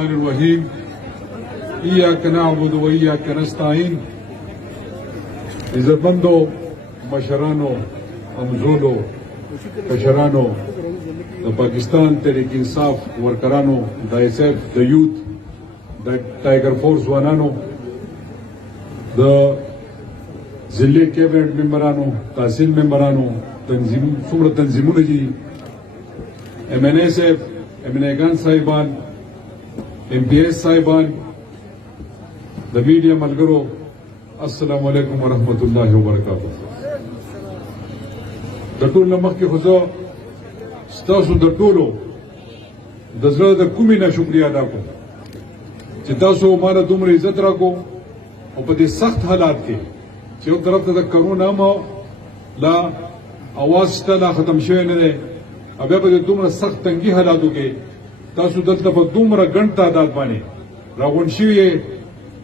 الرحيم إياك نعبد وإياك نستعين عزتمندو مشرانو همزولو کشرانو د پاکستان تحریک انصاف ورکرانو د ایسف د یوت د ټایګر فورس ځوانانو د ضلعي کیبنټ ممبرانو تحصیل ممبرانو څومره تنظیمونه دي ایم این ایس ایف ایم این ایګان صاحبان ایم پی ایس صاحبان د میډیا ملګرو السلام علیکم ورحمۃ اللہ وبرکاتہ د ټول مخکې خو زه ستاسو د ټولو د زړه د کومې نه شکریه ادا کوم چې تاسو ماته دومره عزت راکو او په دې سخت حالات کې چې یو طرف ته د کرونا ما لا اواز شته لا ختم شوی نه دی او بیا په دې دومره سخت تنګي حالاتو کې تاسو دلته په دومره ګڼ تعداد باندې راغونډ شوي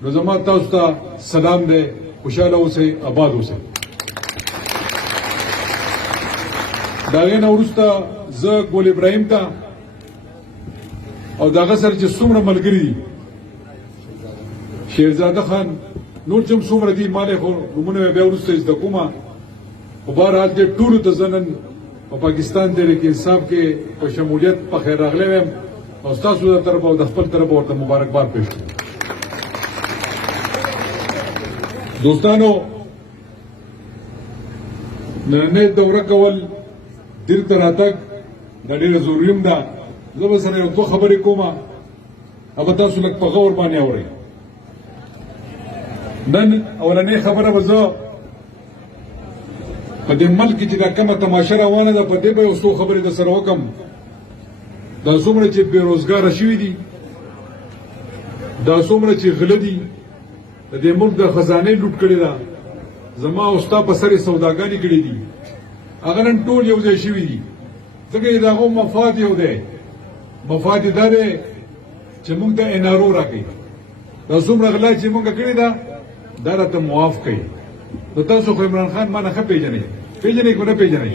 نو زما تاسو ته سلام دی خوشحاله اوسئ آباد اوسئ داغه نه وروسته زه ګل ابراهیم ته او داغه سره چې څومره ملګري دي شیرزاده خان نور چې څومره دي مالې خو نومونه بیا وروسته زده کومه خو بهرحال دې ټولو ته زه نن په پاکستان تحریک انصاف کې په شمولیت په خیر راغلی یم او ستاسو د طرفه او د خپل طرفه ورته مبارکباد پېښ کړم دوستانو نننۍ دوره کول دیر ته راتګ دا ډېره ضروري هم ده زه به سره یو دوه خبرې کوم هغه تاسو لږ په غور باندې اورئ نن اولنۍ خبره به زه په دې ملک کې چې دا کومه تماشه روانه ده په دې به یو څو خبرې در سره وکړم دا څومره چې بېروزګاره شوي دي دا څومره چې غله دي د دې ملک د خزانې لوټ کړې ده زما او ستا په سر یې سوداګانې کړې دي هغه نن ټول یو ځای شوي دي ځکه یې د هغو مفاد یو دی مفاد یې دا دی چې موږ ته انارو راکوي دا څومره غلا چې موږ کړې ده دا راته معاف کوي نو تاسو خو عمران خان ما نه ښه پېژنئ پېژنئ که نه پېژنئ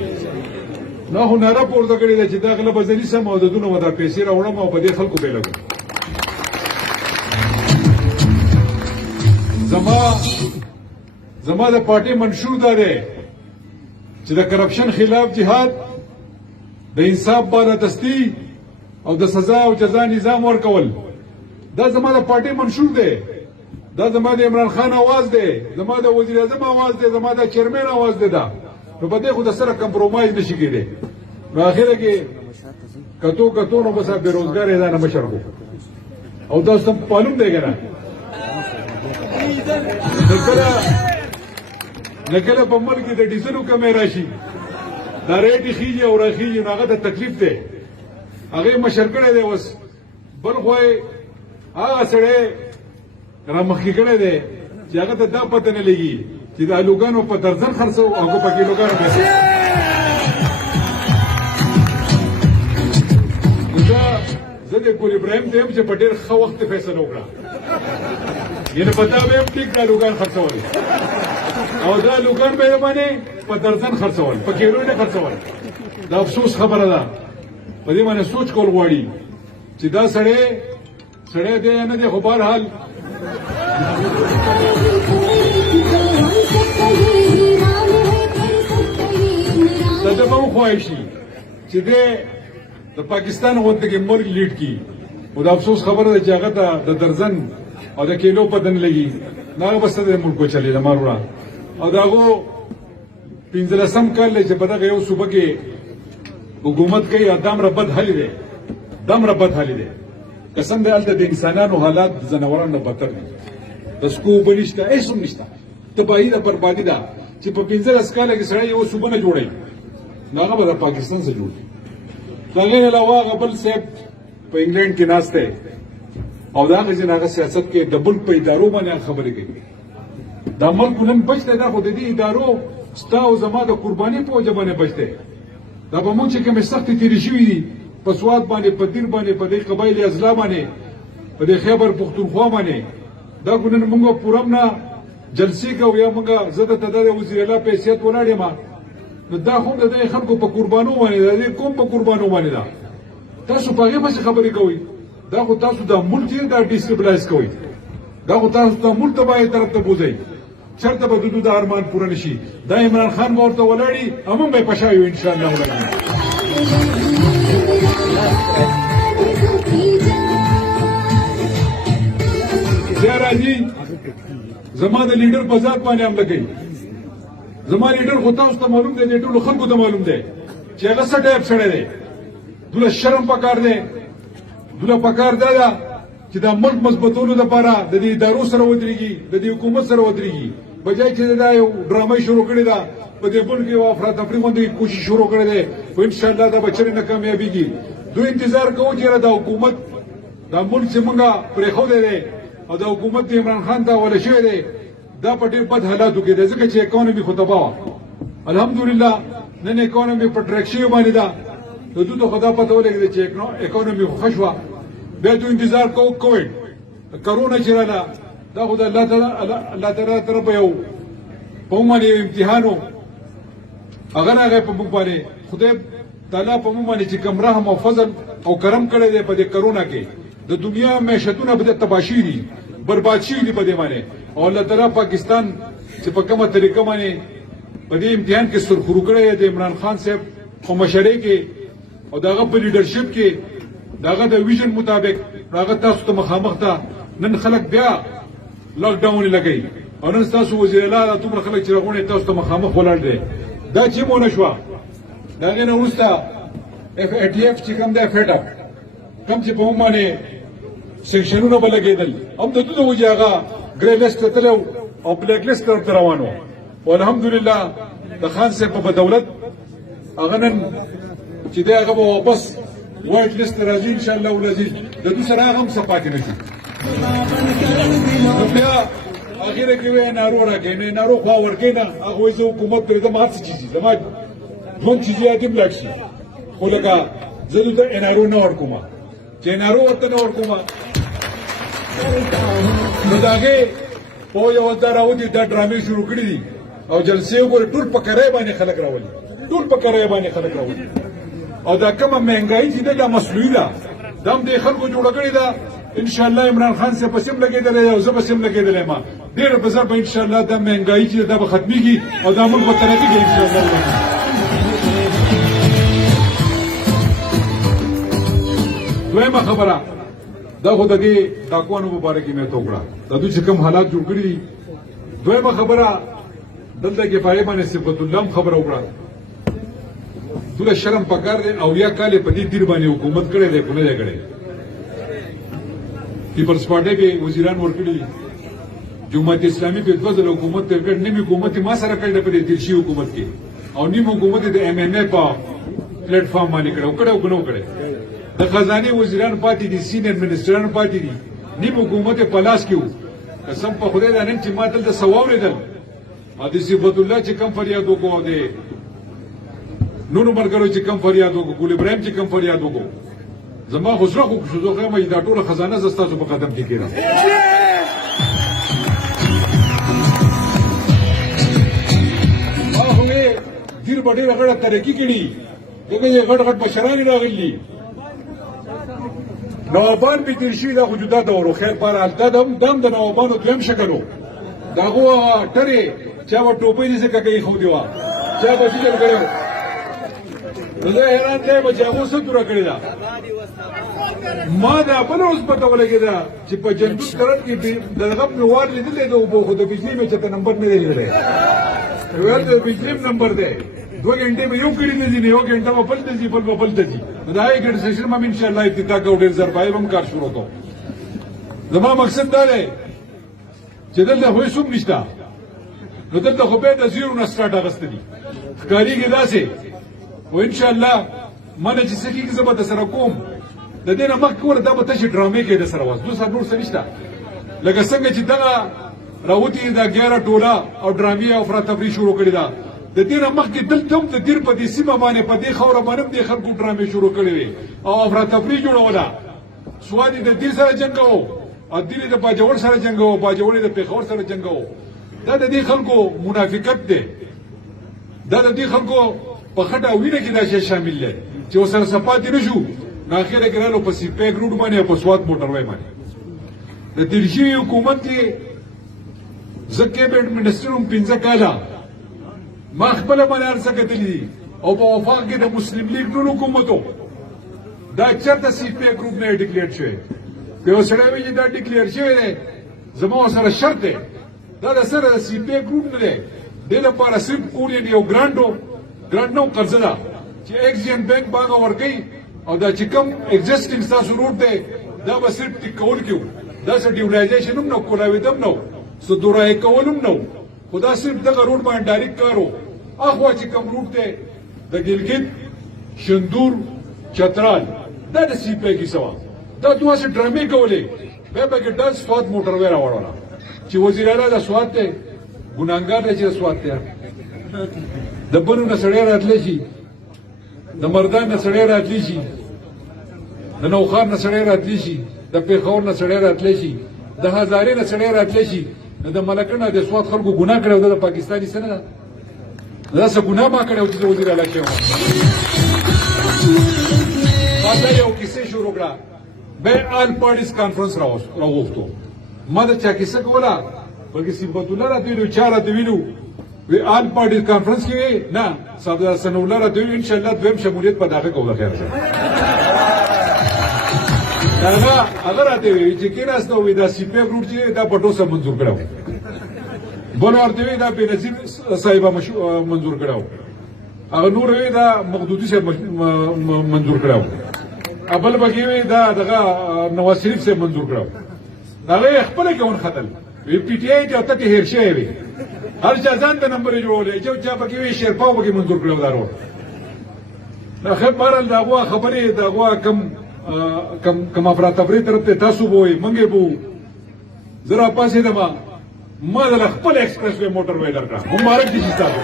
ما خو ناره پورته کړې ده چې دا غله به زه نیسم او دونه به دا پیسې راوړم او په دې خلکو به یې لګوم زما د پارټۍ منشور دا دی چې د کرپشن خلاف جهاد د انصاف بالادستی او د سزا او جزا نظام ورکول دا زما د پارټۍ منشور دی دا زما د عمران خان आवाज دی زما د وزیر اعظم आवाज دی زما د چیرمن आवाज دی دا نو په دې خو د سره کمپرومایز نشي کېدی نو اخره کې کتو نو بس بیروزګار یې دا نه مشر کو او دا سم معلوم دی کنه نکله په ملک کې د ډیزلو کمې راشي دا ریټ خيږي او راخيږي نو هغه ته تکلیف دی هغه مشر کړی دی اوس بل خو هغه سړی رامخکې کړی دی چې هغه ته دا پته نه لګي چې د الوګانو په درځن خرڅو او په کیلوګانو پیسې زه د ګل ابراهیم ته چې په ډېر ښه وخت فیصله وکړه یعنې په دا به هم ټیک دا الوګان خرڅول او دا لوګان به باندې په درځن خرڅول په کیلو نه خرڅول دا افسوس خبره ده په دې باندې سوچ کول غواړي چې دا سړی دی نه دی خو بهرحال دا د به خواهشي چې دی د پاکستان غونډه کې ملک لیډ کی او دا افسوس خبره ده چې هغه ته د درځن او د کیلو په دن لګي نه هغه بس د ملک چلی د ماروړه او داغو 15 کال چې په دغه یو صوبه کې حکومت کوي دمره بد حالي دی دمره بد حالي دی قسم دی هلته د انسانانو حالات ځناورانو بدتر دي د سکوب نشته هیڅ هم نشته تباهي ده بربادي ده چې په 15 کال کې سړی یو صوبه نه جوړوي نو هغه به د پاکستان سره جوړ دغه نه علاوه هغه بل صاحب په انګلند کې ناست دی او دا هغه ځینې هغه سیاست کې د بل په ادارو باندې خبرې کوي دا ملک نن بچ دی دا خو د دې ادارو ستا او زما د قرباني په وجه باندې بچ دی دا به مونږ چې کومې سختې تېرې شوي دي په سوات باندې په دیر باندې په دې قبایل اضلاع باندې په دې خیبر پښتونخوا باندې دا خو نن مونږ پوره نه جلسې کوو یا مونږ زه درته د وزیر اعلی په حیثیت ولاړ یم نو دا خو د دې خلکو په قربانو باندې د دې قوم په قربانو باندې ده تاسو په هغې پسې خبرې کوئ دا خو تاسو د ملک دا ډیسټیبلایز کوئ دا خو تاسو د ملک تباهۍ طرف ته بوځئ چېرته به د دوی د ارمان پوره نه شي دا عمران خان به ورته ولاړي همون به یې په شا یو انشاءالله ولاړي بیا راځي زما د لیډر په ذات باندې حمله کوي زما لیډر خو تاسو ته معلوم دی د ټولو خلکو ته معلوم دی چې هغه څه ټایپ سړی دی دوله شرم پکار دی دوله پکار دا ده چې دا ملک مضبوطولو دپاره د دې ادارو سره ودرېږي د دې حکومت سره ودرېږي بجای چې دا یو ډرامه شروع کړې ده په دې ملک یو افراتفري غوندې کوشش شروع کړی دی خو انشاءالله دا به چېرې نه کامیابېږي دوی انتظار کوو چې دا حکومت دا ملک چې موږ پرېښودی دی او دا حکومت د عمران خان ته حواله شوی دی دا په ډېر بد حالاتو کې دی ځکه چې اکانومي خو تباه وه الحمدلله نن اکانومي په ټریک شوي باندې ده نو دوی ته خو دا پته ولګېده چې اکانومي خو ښه شوه بیا دوی انتظار کوو کووډ کرونا چې راله دا خو د الله تعالی طرفه یو په موږ باندې یو امتحان و هغه راغی په موږ باندې خدای تعالی په موږ باندې چې کوم رحم او فضل او کرم کړی دی په دې کرونا کې د دنیا معیشتونه به تباه شوي دي برباد شوي دي په دې باندې او الله تعالی پاکستان چې په کومه طریقه باندې په دې امتحان کې سرخرو کړی دی د عمران خان صاحب په مشرۍ کې او د هغه په لیډرشپ کې د هغه د ویژن مطابق هغه تاسو ته مخامخ ده نن خلک بیا لاک ډاون لګوي او نن ستاسو وزیر اعلی دومره خلک چې راغونډې تاسو ته مخامخ ولاړ دی دا چې مونه شوه د هغې نه وروسته FATF چې کوم دی فیټ کوم چې په موږ باندې سیکشنونه به لګېدل هم د دوی د وجې هغه ګرې لیسټ ته تللی او بلیک لیسټ طرف ته روان و او الحمدلله د خان صاحب په بدولت هغه نن چې دی هغه به واپس وایټ لیسټ ته راځي انشاءالله العزیز د دوی سره هغه هم څه پاتې نه شي نو بیا اخره کې وایي نارو راکوي نه نارو خوا ورکوي نه هغه وایي زه حکومت پرېږدم هر څه چیزي زما ژوند چیزیات هم لاړ شي خو لکه زه دوی ته انارو نه ورکوم چې انارو ورته نه ورکوم نو د هغې په یو دا راودي دا ډرامې شروع کړي دي او جلسې وګورې ټول په کرایه باندې خلک راولي ټول په کرایه باندې خلک راولي او دا کومه مهنګایي چې ده دا مصنوعي ده دا هم دې خلکو جوړه کړې ده انشاءالله عمران خان صاحب پسې هم لګېدلی او زه پسې هم لګېدلی یم ډېره په زر به انشاءالله دا مهنګایي چې دا به ختمېږي او دا ملک به ترقي کوي انشاءالله دویمه خبره دا خو د دې ډاکوانو په باره کې مې ته وکړه د دوی چې کوم حالات جوړ کړي دي دویمه خبره دلته کې په هغې باندې صفت الله هم خبره وکړه دوله شرم پکار دی اویا کال په دې تیر باندې حکومت کړی دی خو نه دی کړی پیپلز پارټۍ کې وزیران ورکړي دي جمهوریت اسلامي په دوه ځله حکومت تېر کړ نیم حکومت ما سره کړی دی په دې تېر شوي حکومت کې او نیم حکومت د MMA په پلیټ فارم باندې کړی او کړی او که نه و کړی د خزانې وزیران پاتې دي سینیر منسټران پاتې دي نیم حکومت یې په لاس کې و قسم په خدای دا نن چې ما دلته څه واورېدل او د صفت الله چې کوم فریاد وکړو او د نورو ملګرو چې کوم فریاد وکړو ګل ابراهیم چې کوم فریاد وکړو زما خو زړه خو زه وایم چې دا ټوله خزانه زه ستاسو په قدم کې کېږم ما خو یې دیر به ډېره غټه ترقي کړي دغه یې غټ غټ مشران یې راغلي نوابان پې تېر شوي دا خو جدا دور و خیر بهرحال دا هم د نوابانو دویم شکل و د هغو هغه ټرې چا به ټوپۍ داسې ککه ایښودې وه چا به فکر کړی و نو زه حیران دی به چې هغو څه توره کړې ده ما دا بله اوس پته ولګېده چې په جنتون کرت کې د هغه مې وار لیدلی د اوبو خو د بجلي مې چېرته نمبر نه دی لیدلی ویل د بجلي نمبر دی 2 घंटे में यूं कड़ी नहीं हो घंटा में पलते जी पल पलते जी दाई गेट सेशन में इंशाल्लाह इफ्तिताह का उड़े जर पाए हम कार शुरू को जमा मकसद दार है जदल दा होय सुम निश्ता ندل दा خبه د زیرو نه سٹارټ اغستلی ښکاری کې داسې و انشاءالله مانه چې سکی کې زبر د سره کوم د دې نه مخکې ور دا به تاسو ډرامې کې د سره واس دوه نور څه نشته لکه څنګه چې دا راوتی دا 11 ټوله او ډرامې او افراتفری شروع کړی دا د دې نه مخکې دلته هم د دیر په دې سیمه باندې په دې خوره باندې د خلکو ډرامې شروع کړې وي او افراتفری جوړوله سوادي د دې سره جنګو او دې د باجوړ سره جنګو باجوړ د پیښور سره جنګو دا د دې خلکو منافقت دی دا د دې خلکو په خټه وینه کې دا شی شامل دی چې وسره صفات نشو ناخره ګرالو په سی پیک روټ باندې او په سوات موټروي باندې د تیرشي حکومت کې زکه بیډ منسټروم 15 کاله ما خپل باندې ارڅه کتلی او په وفاق کې د مسلم لیگ ټول حکومتو دا چرته سی پیک روټ نه ډیکلیئر شوی په وسره وی دا ډیکلیئر شوی دی زمو سره شرط دی دا د سره د سی پیک روټ نه دی د لپاره صرف کولې یو ګرانډو قرضه ده چې ایکسچینج بانک باغ ورکي او دا چې کوم ایگزیسټینګ تاسو روټ دی دا به صرف ټیکول کیو دا څه ډیولایزیشن هم نو کولاویدم نو سو دورای کولم نو خدا صرف دغه روټ باندې ډایرکټ کارو اخوا چې کوم روټ دی د ګلګت شندور چترال دا د سی پی کې سوا دا دوه څه ډرامې کولې به کې ډز سواد موټر وې راوړل چې وزیر اعلی د سواد ته ګناګار دی چې سواد ته د بنو نسړې راتلې شي د مردان نسړې راتلې شي د نوخان نسړې راتلې شي د پیښور نسړې راتلې شي د هزارې نسړې راتلې شي د ملکانو د سواد خلکو ګناه کړو د پاکستاني سره دا څه ګناه ما کړو چې وزیر اعلی شو دا یو کیسه شروع کړه به آل پارټیز کانفرنس راوغوښتو ما دا چا کیسه کوله بلکې صفت الله راته ویلو چا راته ویلو وی آل پارټیز کانفرنس کې نه صاحب سن الله راته ویلو ان شاء الله دویم شمولیت په داخله کوله خیر شه هغه راته وی چې کیناستو وی دا سی پی ګروپ چې دا پټو سم منظور کړو بل ورته وی دا بنظیر صاحب منظور کړو هغه نور وی دا مقدودی صاحب منظور کړو ابل بګی وی دا دغه نواز شریف صاحب منظور کړو هغه خپل کون خطل وی پی ټی آی ته ته هیر شي وی هر چا ځان ته نمبر جوړولې چې چا پکې وی شیرپاو بګی منظور کړو دارو نو خبر دا خبرې دا کم افراتفری طرف ته تاسو وای منګه بو زرا پاسې دما ما د خپل ایکسپریس وی موټر وی درکړه مبارک دي تاسو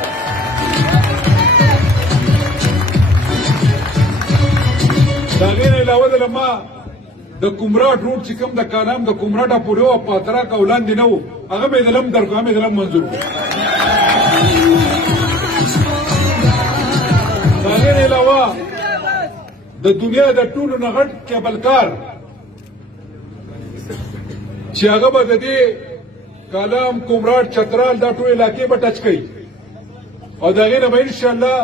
دا غیر علاوه د لما د کومراټ روټ چې کوم د کانام د کومراټه پورې او پاترا کولان دی نو هغه به دلم درکو هغه دلم منظور دا غیر علاوه د دنیا د ټولو نغټ کیبلکار چې هغه به د دې کالام کومراټ چترال دا ټول علاقې به ټچ کوي او دا غیر به ان شاء الله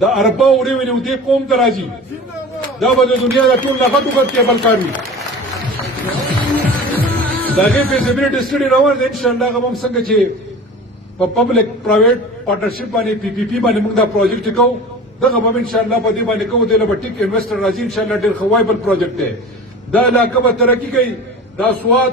د اربا اوري ونیو دې قوم ته راځي دا به د دنیا د ټول نغټو غټ کیبلکار وي دا غیر فیزیبিলিټی سټډي روان دي ان شاء الله هغه هم څنګه چې په پبلک پرایویټ پارټنرشپ باندې پی پی پی باندې موږ دا پروجیکټ کوو دغه به ان شاء الله په دې باندې کوو د لبټیک انویسټر راځي ان شاء الله ډېر خوایبل پروجیکټ دی دا علاقه به ترقی کوي دا سواد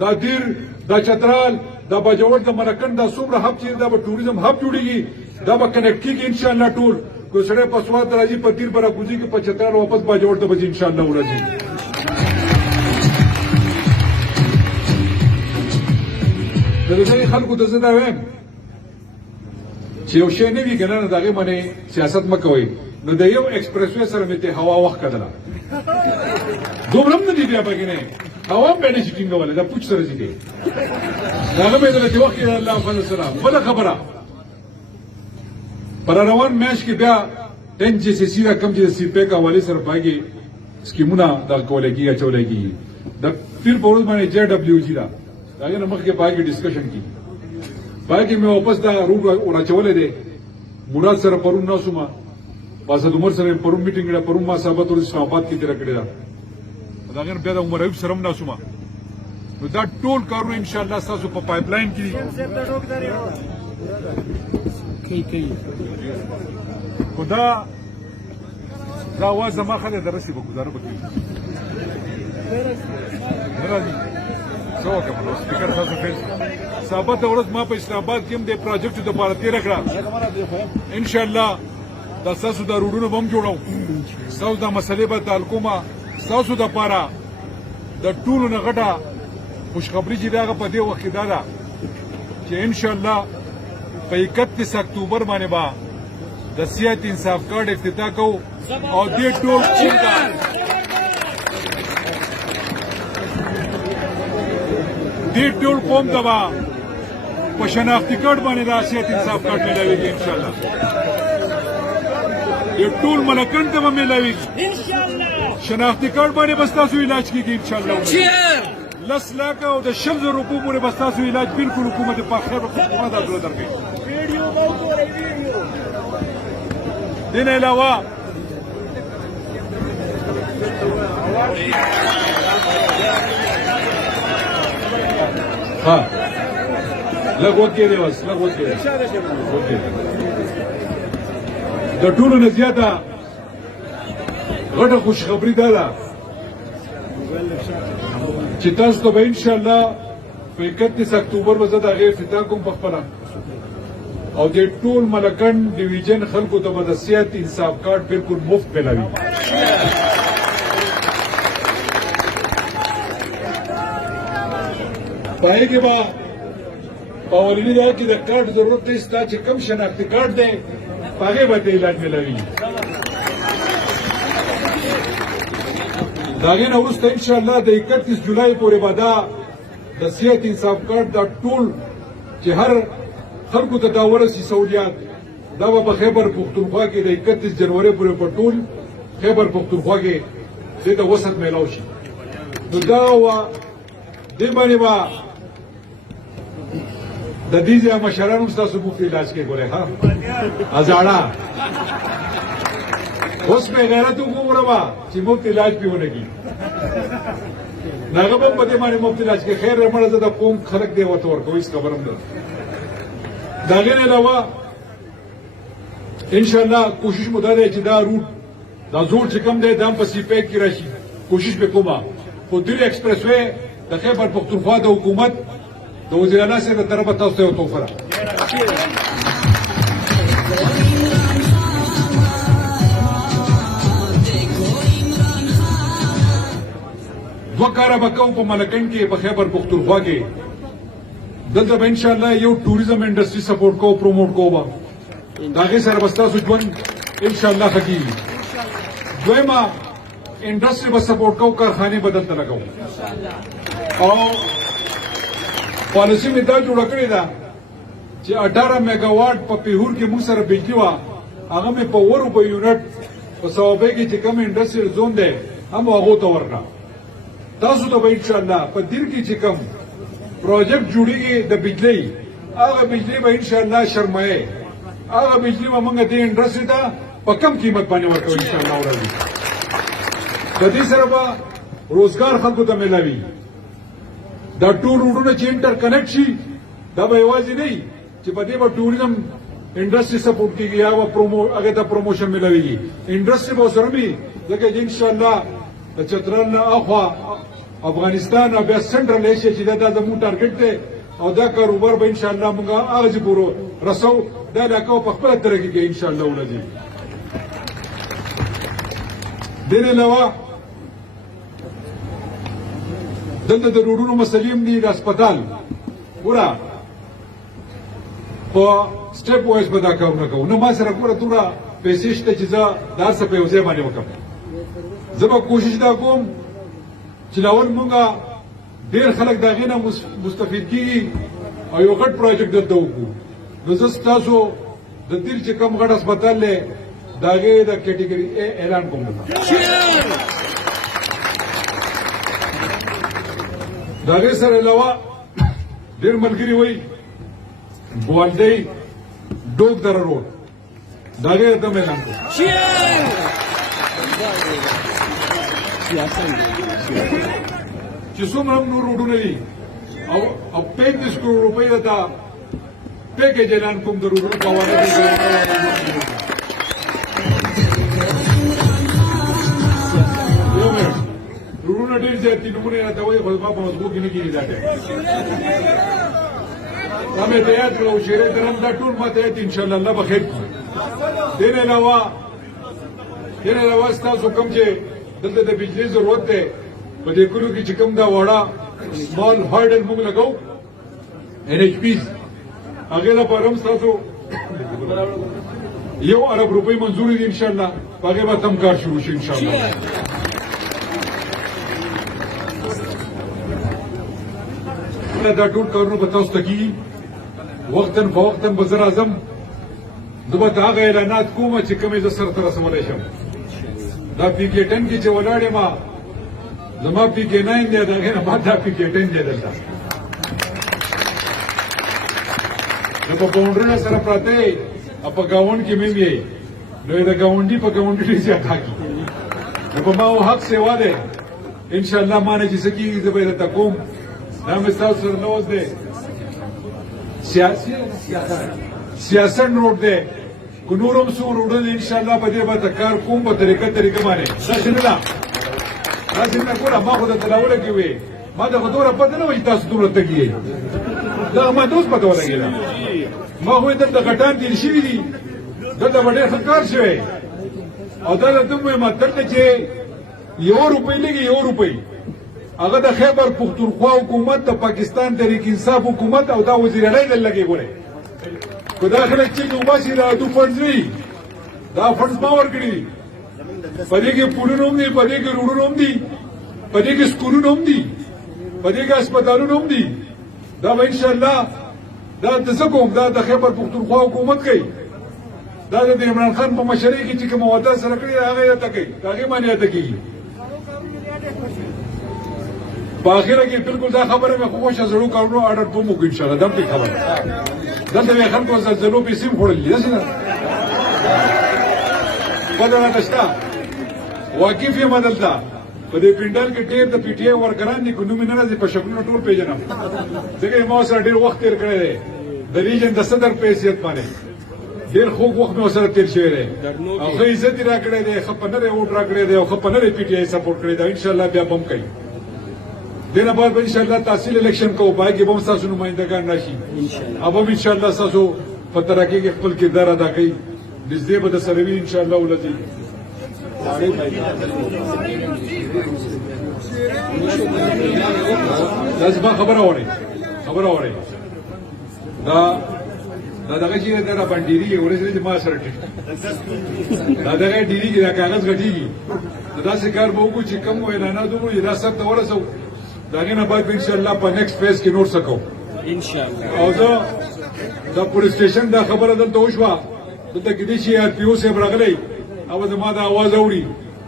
دا دیر دا چترال دا باجوړ د مرکن دا څومره هب چې دا به ټوریزم هب جوړیږي دا به کنیکټ کیږي ان شاء الله ټول کو سره په سواد راځي په دیر برا کوزي کې په چترال واپس باجوړ ته به ان شاء الله ورځي د دې خلکو ته زه دا وایم چې یو شی نه وي کنه نه دغه باندې سیاست مکوئ نو د یو ایکسپریس وې سره مته هوا وخت کړه دومره نه دی بیا پکې نه هوا باندې شټینګ ولا دا پوښ سره دي داغه به د وخت الله تعالی سلام بل خبره پر روان میش کې بیا ان جی سی سی را کم چې سی پی کا والی سره باګي سکیمونه د کولګي چولګي د پیر په ورځ باندې جے ډبلیو جی دا هغه نه مخکې باګي ډسکشن کی باقي مې واپس دا روټ ورچولې دي مراد سره پرون نو سما پاسه عمر سره پرون میټینګ را پرون ما صاحب تر اسلام آباد کې تیر کړی دا دا غیر بیا د عمر ایوب سره نو سما نو دا ټول کارونه ان شاء الله تاسو په پایپ لاین کې کوي خدا دا واز ما خله درسي به گزاره وکړي راځي څو کوم سپیکر تاسو فیس ثابت ورځ ما په اسلام آباد کې هم د پروجیکټ د لپاره تیر کړه ان شاء الله دا تاسو د روډونو بم جوړو تاسو د مسلې په تعلقومه تاسو د لپاره د ټولو نه غټه خوشخبری چې داغه په دې وخت کې دا چې ان شاء الله په 31 اکتوبر باندې با د سیاحت انصاف کارت افتتاح کوو او دې ټول چینګا دې ټول قوم دوا په شناختی کارت باندې د سیاحت انصاف کارت ملويږي ان شاء الله دې ټول ملکن ته ملويږي ان شاء الله شناختی کارت باندې بس تاسو علاج کیږي ان شاء الله 10 لک او د 100 روپو پورې بس تاسو علاج بالکل حکومت په خیر حکومت درو درکې دین علاوه ها لګوت کې دی بس لګوت کې د ټولو نه زیاته غټه خوشخبری ده چې تاسو ته به ان شاء الله په 31 اکتوبر به زه د هغې افتتاح کوم په خپله او د ټول ملکن ډیویژن خلکو ته به د صحت انصاف کارت بالکل مفت میلاوي په هغې کې به په اولني دور کې د کارت ضرورت دی ستا چې کوم شناختي کارت دی په هغې به ته علاج میلاوي د هغې نه وروسته انشاءالله د 31 جولای پورې به دا د صحت انصاف کارت دا ټول چې هر خلکو ته دا ورسي سہولیات دا به په خیبر پښتونخوا کې د 31 جنوري پورې په ټول خیبر پښتونخوا کې دې ته وسعت میلاو شي نو دا وه دې باندې به د دې ځای مشران هم ستاسو مفت علاج کې ګورئ ها ازاړه اوس په غیرت وګوره به چې مفت علاج پې ونه کړي هغه به هم په دې باندې مفت علاج کې خیر رمړه زه د قوم خلک دې ورته ورکوي هېڅ خبره هم ده د هغې نه علاوه انشاءالله کوشش مو دا دی چې دا روټ دا زوړ چې کوم دی دا هم په سی پیک کې راشي کوشش به کومه خو دل ایکسپریس وی د خیبر پښتونخوا د حکومت د وزیر اعلی صاحب له طرفه تاسو ته یو تحفه ده دوه کاره به کوو په ملکن کې په خیبر پښتونخوا کې دلته به انشاءالله یو ټوریزم انډسټري سپورټ کوو پروموټ کوو به د هغې سره به ستاسو ژوند انشاءالله ښه کېږي دویمه انډسټري به سپورټ کوو کارخانې به دلته لګوو او پالیسي مې دا جوړه کړې ده چې 18 میګا واټ په پیهور کې موږ سره بجلي وه هغه مې په 1 روپۍ یونټ په صوابۍ کې چې کوم انډسټریل زون دی هم هغو ته ورکړه تاسو ته به انشاءالله په دیر کې چې کوم پروجیکټ جوړیږي د بجلی هغه بجلی به انشاءالله شرمایه هغه بجلی به موږ دې انډسټري ته په کم قیمت باندې ورکوو انشاءالله ورځي د دې سره به روزګار خلکو ته میلاوي دا ټول روډونه چې انټر کنیکټ شي دا به یوازې نه وي چې په دې به ټوریزم انډسټري سپورټ کېږي یا به هغې ته پروموشن میلاویږي انډسټري به ورسره وي ځکه چې انشاءالله د چترال نه اخوا افغانستان او بیا سنټرل ایشیا چې دا زموږ ټارګټ دی او دا کاروبار به انشاءالله موږ هغه چې پورو رسو دا علاقه په خپله ترقي کوي انشاءالله ولځي دې نه علاوه دلته د روډونو مسلې هم دي د هسپتال ګوره په سټپ وایز به دا کارونه کوو نه ما سره ګوره دومره پیسې شته چې زه دا څه په یو ځای باندې وکړم زه به کوشش دا کوم چې لاول مونږ ډېر خلک د هغې نه مستفید کېږي او یو غټ پروجیکټ دلته وکړو نو زه ستاسو د دیر چې کوم غټ هسپتال دی د هغې د کیټګري اے اعلان کوم د هغې سره علاوه ډېر ملګري وایي ګوالدی ډوک دره روډ د هغې دم اعلان کوم چې څومره هم نور روډونه دي او 35 کروڑ روپۍ ته پیکیج اعلان کوم د روډونو په حواله روډونه ډېر زیات دي نومونه یې راته وایي خو زما په مضبوط کې نه کېږي دا ټایم دا مې ته یاد کړه او شیرې درم دا ټول ما ته یاد انشاءالله الله به خیر کړي دې نه علاوه ستاسو کوم چې دلته د بجلي ضرورت دی په دې کلو کې چې کوم دا واړه سمال هارډل موږ لګو NHPs هغې لپاره هم ستاسو 1 ارب روپۍ منظورې دي انشاءالله په هغې به تم کار شروع شي انشاءالله دا ټول کارونه به تاسو ته کېږي وقتا فوقتا به زه راځم زه به د هغه اعلانات کوم چې کوم یې زه سرته رسولی شم دا PK10 کې چې ولاړې ما زما PK9 دی دا غیر ما دا PK10 دی دلته نو په باونډري سره پراته په گاوند کې مې وی نو دا گاونډي په گاونډي زیات حق نو په ما او حق سیوا ده ان شاء الله مانه چې سکی زبر تکوم دا مې تاسو سره نوځ ده سیاست روډ ده کو نورم سو روډ ان شاء الله په دې باندې کار کوم په طریقه باندې څنګه نه دا څنګه کوله ما خو د تلاوله کې وي ما دا خبره پته نه وي تاسو دومره تګي دا ما دوست پته ولګیلا ما خو د غټان دي شي دي دا وړه خکار شوی او دا ته مې ماته چې یو روپۍ لګي یو روپۍ هغه د خیبر پختونخوا حکومت د پاکستان تحریک انصاف حکومت او دا وزیر اعلی دل لګي ګوره کو دا خلک چې وباسي دا د فنډز دا فنډز ما ورکړي پدې کې پولونو هم دي پدې کې روډونو هم دي پدې کې سکولونو هم دي پدې کې هسپتالونو هم دي دا ان شاء الله دا د زکوم دا د خیبر پختونخوا حکومت کوي دا د عمران خان په مشرۍ کې چې کوم وعده سره کړی هغه یې تکي هغه باندې یې تکي په اخر کې بالکل دا خبره مې خوښه زړو کارونو آرډر کوم ان شاء الله دا په خبره دلته خلکو زلزلو په سیم خورلې دا څنګه بدل نشتا واقف یې بدلتا په دې پینډال کې ډېر د PTI ورکران دي کو نو مې نه راځي په شکلونو ټول پیژنم ځکه ما سره ډېر وخت تیر کړی دی د ریجن د صدر په حیثیت باندې ډېر خوږ وخت مې سره تیر شوی دی او ښه عزت را کړی دی ښه پنره ووټ را کړی دی او ښه پنره PTI سپورټ کړی دی ان شاء الله بیا بم کوي دینه بعد ان شاء الله تحصیل الیکشن کو پای کې بم تاسو نمائندگان راشي اب ان شاء الله تاسو په ترقی کې خپل کردار ادا کوي نږدې به د سروي ان شاء الله ولدي لازم خبره وره دا دغه چې دا باندې ورسره ما سره دا دغه ډیری کې دا کاغذ غټیږي دا څه کار به وکړو چې کم اعلانات وکړو دا سخت ورسو داغه نه بعد ان شاء الله په نیکسټ فیز کې نور سکو ان شاء الله او دا پولیس سټیشن دا خبره دلته وشوه دلته کې دي چې RPO سره برغلې او زما دا आवाज اوري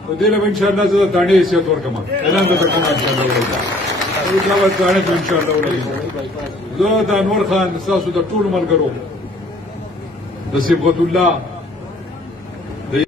نو دله ان شاء الله زه تانه حیثیت ورکم اعلان به کوم ان شاء الله دا وځانه ان شاء الله زه د انور خان تاسو د ټول ملګرو د صبغت الله